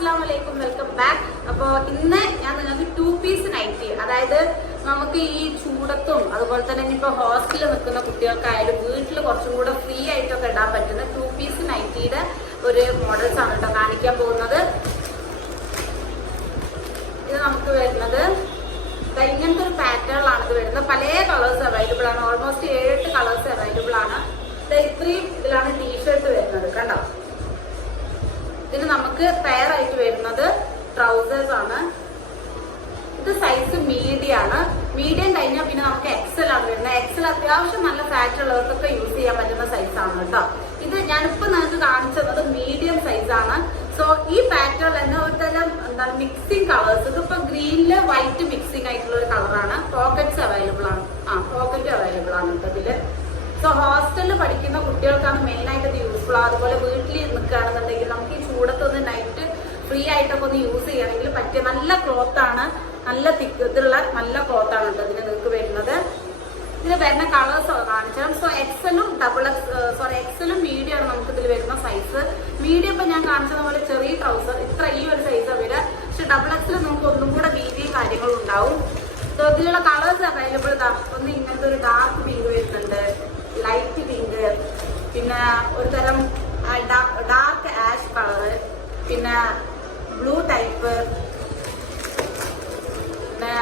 Assalamualaikum, welcome back. അപ്പോൾ ഇന്ന് ഞാൻ നിങ്ങൾക്ക് 2 പീസ് നൈറ്റി, അതായത് നമുക്ക് ഈ ചൂടത്തും അതുപോലെ തന്നെ ഇനിയിപ്പോൾ ഹോസ്റ്റലിൽ നിൽക്കുന്ന കുട്ടികൾക്കായാലും വീട്ടിൽ കുറച്ചും കൂടെ ഫ്രീ ആയിട്ടൊക്കെ ഇടാൻ പറ്റുന്ന 2 പീസ് നൈറ്റിയുടെ ഒരു മോഡൽസ് ആണ് കേട്ടോ കാണിക്കാൻ പോകുന്നത്. ഇത് നമുക്ക് വരുന്നത് ഇങ്ങനത്തെ ഒരു പാറ്റേണിലാണ് ഇത് വരുന്നത്. പല കളേഴ്സ് അവൈലബിൾ ആണ്, ഓൾമോസ്റ്റ് 7-8 കളേഴ്സ് അവൈലബിൾ ആണ്. ഇത്രയും ഇതിലാണ് ടീഷർട്ട് വരുന്നത് കണ്ടോ. ഇതിന് നമുക്ക് പെയർ ആയിട്ട് വരുന്നത് ട്രൗസേഴ്സ് ആണ്. ഇത് സൈസ് മീഡിയം ആണ്. മീഡിയം കഴിഞ്ഞാൽ പിന്നെ നമുക്ക് എക്സൽ ആണ് വരുന്നത്. എക്സൽ അത്യാവശ്യം നല്ല ഫാറ്റ് ഉള്ളവർക്കൊക്കെ യൂസ് ചെയ്യാൻ പറ്റുന്ന സൈസാണ് കേട്ടോ. ഇത് ഞാനിപ്പോ നിങ്ങൾക്ക് കാണിച്ചത് മീഡിയം സൈസാണ്. സോ ഈ പാറ്റേൺ തന്നെ ഒരു തരം എന്താണ് മിക്സിംഗ് കളേഴ്സ്. ഇതിപ്പോ ഗ്രീനില് വൈറ്റ് മിക്സിംഗ് ആയിട്ടുള്ള ഒരു കളറാണ്. പോക്കറ്റ്സ് അവൈലബിൾ ആണ്. പോക്കറ്റ് അവൈലബിൾ ആണ് കേട്ടോ ഇതില്. സോ ഹോസ്റ്റലിൽ പഠിക്കുന്ന കുട്ടികൾക്കാണ് മെയിൻ ആയിട്ട് ഇത് യൂസ്ഫുൾ. അതുപോലെ വീട്ടിൽ നിൽക്കുകയാണെന്നുണ്ടെങ്കിൽ നമുക്ക് ഈ ചൂടത്തൊന്ന് നൈറ്റ് ഫ്രീ ആയിട്ടൊക്കെ ഒന്ന് യൂസ് ചെയ്യണമെങ്കിൽ പറ്റിയ നല്ല ക്ലോത്ത് ആണ്. നല്ല തിക്ക് ഇതുള്ള നല്ല ക്ലോത്ത് ആണ് കേട്ടോ ഇതിന് നിങ്ങൾക്ക് വരുന്നത്. ഇതിൽ വരുന്ന കളേഴ്സ് കാണിച്ചാൽ സോ എക്സലും എക്സലും മീഡിയം ആണ് നമുക്ക് ഇതിൽ വരുന്ന സൈസ്. മീഡിയം ഇപ്പൊ ഞാൻ കാണിച്ചത് പോലെ ചെറിയ ട്രൗസർ ഇത്ര ഈ ഒരു സൈസാണ് വരിക. പക്ഷെ ഡബിൾ എക്സിൽ നമുക്ക് ഒന്നും കൂടെ വീതിയും കാര്യങ്ങളും ഉണ്ടാവും. സോ ഇതിലുള്ള കളേഴ്സ് അവൈലബിൾ ഒന്ന് ഇങ്ങനത്തെ ഒരു ഡാർക്ക് പിങ്ക് വരുന്നുണ്ട്, ലൈറ്റ് പിങ്ക്, പിന്നെ ഒരു തരം ഡാർക്ക് ആഷ് കളറ്, പിന്നെ ബ്ലൂ ടൈപ്പ്, പിന്നെ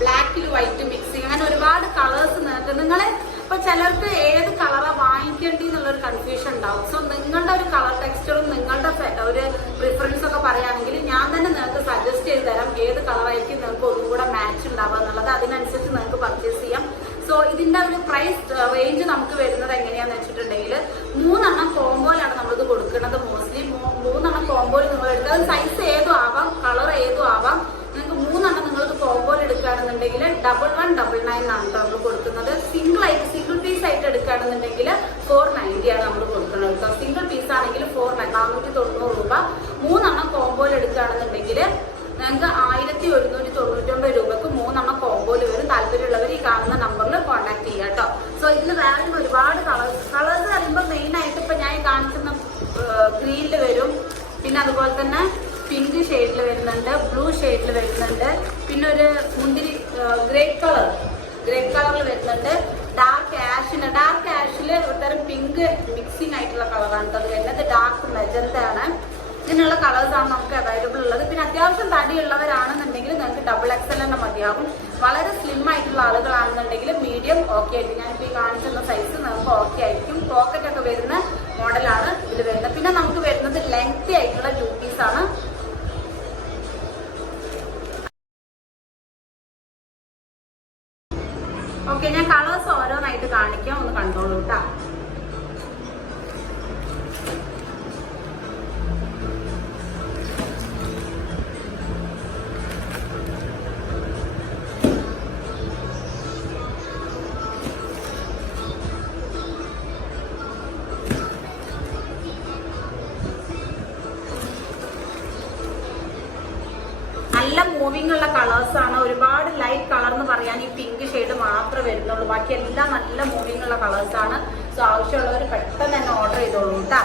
ബ്ലാക്കിൽ വൈറ്റ് മിക്സിങ്, അങ്ങനെ ഒരുപാട് കളേഴ്സ് നിങ്ങൾക്ക് നിങ്ങളെ ഇപ്പൊ ചിലർക്ക് ഏത് കളറാ വാങ്ങിക്കേണ്ടി എന്നുള്ളൊരു കൺഫ്യൂഷൻ ഉണ്ടാവും. സോ നിങ്ങളുടെ ഒരു കളർ ടെക്സ്ചറും നിങ്ങളുടെ ഒരു പ്രിഫറൻസ് ഒക്കെ പറയുകയാണെങ്കിൽ ഞാൻ തന്നെ നിങ്ങൾക്ക് സജസ്റ്റ് ചെയ്ത് തരാം ഏത് കളറായിരിക്കും നിങ്ങൾക്ക് ഒന്നുകൂടെ മാച്ച് ഉണ്ടാവുക എന്നുള്ളത്. അതിനനുസരിച്ച് നിങ്ങൾക്ക് പർച്ചേസ് ചെയ്യാം. സോ ഇതിന്റെ ഒരു പ്രൈസ് റേഞ്ച് നമുക്ക് വരുന്നത് എങ്ങനെയാന്ന് വെച്ചിട്ടുണ്ടെങ്കിൽ 3 കോമ്പോയിലാണ് നമ്മളിത് കൊടുക്കുന്നത്. മോസ്റ്റ്ലി 3 കോമ്പോയിൽ നിങ്ങൾ എടുക്കുക. അത് സൈസ് ഏതും ആവാം, കളർ ഏതും ആവാം. നിങ്ങൾക്ക് 3 നിങ്ങൾക്ക് കോമ്പോയിൽ എടുക്കുകയാണെന്നുണ്ടെങ്കിൽ 1199 ആണ് നമ്മൾ കൊടുക്കുന്നത്. സിംഗിൾ പീസ് ആയിട്ട് എടുക്കുകയാണെന്നുണ്ടെങ്കിൽ 490 ആണ് നമ്മൾ കൊടുക്കുന്നത് കേട്ടോ. സിംഗിൾ പീസ് ആണെങ്കിൽ 490 രൂപ. 3 കോമ്പോയിൽ എടുക്കുകയാണെന്നുണ്ടെങ്കിൽ ഞങ്ങൾക്ക് 1199 രൂപക്ക് 3 കോമ്പോയിൽ വരും. താല്പര്യമുള്ളവർ ഈ കാണുന്ന നമ്പറിൽ കോൺടാക്ട് ചെയ്യുക കേട്ടോ. സോ ഇതിൽ വേറെ ഒരുപാട് കളേഴ്സ് പറയുമ്പോൾ മെയിൻ ആയിട്ട് ഇപ്പൊ ഞാൻ കാണിക്കുന്ന ഗ്രീനിൽ വരും, പിന്നെ അതുപോലെ തന്നെ പിങ്ക് ഷെയ്ഡിൽ വരുന്നുണ്ട്, ബ്ലൂ ഷെയ്ഡിൽ വരുന്നുണ്ട്, പിന്നെ ഒരു മുന്തിരി ഗ്രേ കളറിൽ വരുന്നുണ്ട്, ഡാർക്ക് ആഷിൽ ഒരു തരം പിങ്ക് മിക്സിംഗ് ആയിട്ടുള്ള കളറാണ് അത് വരുന്നത്. ഡാർക്ക് മെജന്ത ആണ്. ഇങ്ങനെയുള്ള കളേഴ്സാണ് നമുക്ക് അവൈലബിൾ ഉള്ളത്. പിന്നെ അത്യാവശ്യം തടിയുള്ളവരാണെന്നുണ്ടെങ്കിൽ നിങ്ങൾക്ക് ഡബിൾ എക്സൽ തന്നെ മതിയാകും. വളരെ സ്ലിം ആയിട്ടുള്ള ആളുകളാണെന്നുണ്ടെങ്കിൽ മീഡിയം ഓക്കെ ആയിരിക്കും. ഞാനിപ്പോൾ ഈ കാണിക്കുന്ന സൈസ് നിങ്ങൾക്ക് ഓക്കെ ആയിരിക്കും. പോക്കറ്റ് ഒക്കെ വരുന്ന മോഡലാണ് ഇതിൽ വരുന്നത്. പിന്നെ നമുക്ക് വരുന്നത് ലെങ്തി ആയിട്ടുള്ള 2 പീസ് ആണ്. ഓക്കെ, ഞാൻ കളേഴ്സ് ഓരോന്നായിട്ട് കാണിക്കാം, ഒന്ന് കണ്ടോളൂ കേട്ടോ. നല്ല മൂവിങ് ഉള്ള കളേഴ്സ് ആണ്. ഒരുപാട് ലൈറ്റ് കളർ എന്ന് പറയാൻ ഈ പിങ്ക് ഷെയ്ഡ് മാത്രമേ വരുന്നുള്ളൂ. ബാക്കി എല്ലാം നല്ല മൂവിങ് ഉള്ള കളേഴ്സ് ആണ്. സോ ആവശ്യമുള്ളവർ പെട്ടെന്ന് തന്നെ ഓർഡർ ചെയ്തോളൂ കേട്ടോ.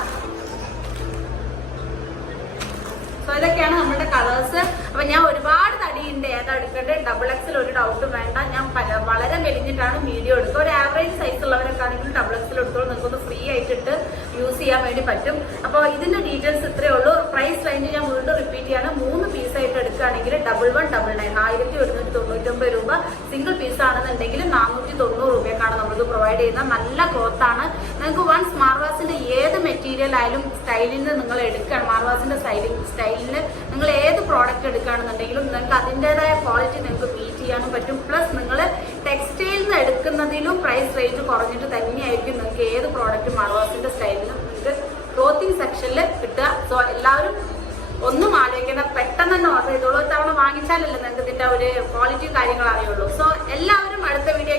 സോ ഇതൊക്കെയാണ് നമ്മുടെ കളേഴ്സ്. അപ്പൊ ഞാൻ ഒരുപാട് തടിയുണ്ട്, ഏതാ എടുക്കേണ്ടത്, ഡബിൾ എക്സിൽ ഒരു ഡൗട്ടും വേണ്ട. ഞാൻ വളരെ മെലിഞ്ഞിട്ടാണ് മീഡിയം എടുക്കുക. ഒരു ആവറേജ് സൈസ് ഉള്ളവരൊക്കെ ആണെങ്കിൽ ഡബിൾ എക്സിൽ എടുത്തോളൂ. നിങ്ങൾക്കൊന്ന് ഫ്രീ ആയിട്ടിട്ട് യൂസ് ചെയ്യാൻ വേണ്ടി പറ്റും. അപ്പോൾ ഇതിന്റെ ഡീറ്റെയിൽസ് ഇത്രയേ ഉള്ളൂ. പ്രൈസ് റേഞ്ച് ഞാൻ വീണ്ടും റിപ്പീറ്റ് ചെയ്യാണ്. 3 പീസ് ആയിട്ട് എടുക്കുകയാണെങ്കിൽ 1199 1199 രൂപ. സിംഗിൾ പീസ് ആണെന്നുണ്ടെങ്കിൽ 490 രൂപയ്ക്കാണ് നമ്മളിത് പ്രൊവൈഡ് ചെയ്യുന്നത്. നല്ല ക്ലോത്ത് ആണ്. നിങ്ങൾക്ക് വൺസ് മാർവാസിന്റെ ഏത് മെറ്റീരിയൽ ആയാലും സ്റ്റൈലിൽ നിങ്ങൾ എടുക്കുകയാണ്, മാർവാസിന്റെ സ്റ്റൈലിന് നിങ്ങൾ ഏത് പ്രോഡക്റ്റ് എടുക്കുകയാണെന്നുണ്ടെങ്കിലും നിങ്ങൾക്ക് അതിൻ്റെതായ ക്വാളിറ്റി നിങ്ങൾക്ക് മീറ്റ് ചെയ്യാനും പറ്റും. പ്ലസ് നിങ്ങൾ ടെക്സ്റ്റൈലിൽ നിന്ന് എടുക്കുന്നതിലും പ്രൈസ് റേഞ്ച് കുറഞ്ഞിട്ട് തന്നെയായിരിക്കും നിങ്ങൾക്ക് ഏത് പ്രോഡക്റ്റ് മാർവാസിന്റെ സ്റ്റൈലിനും നിങ്ങൾക്ക് ക്ലോത്തിങ് സെക്ഷനിൽ കിട്ടുക. സോ എല്ലാവരും ഒന്നും ആലോചിക്കേണ്ട, പെട്ടെന്ന് തന്നെ ഓർഡർ ചെയ്തോളൂ. തവണ വാങ്ങിച്ചാലല്ലേ നിങ്ങൾക്ക് ഇതിന്റെ ഒരു ക്വാളിറ്റി കാര്യങ്ങൾ അറിയുള്ളൂ. സോ എല്ലാവരും അടുത്ത വീഡിയോ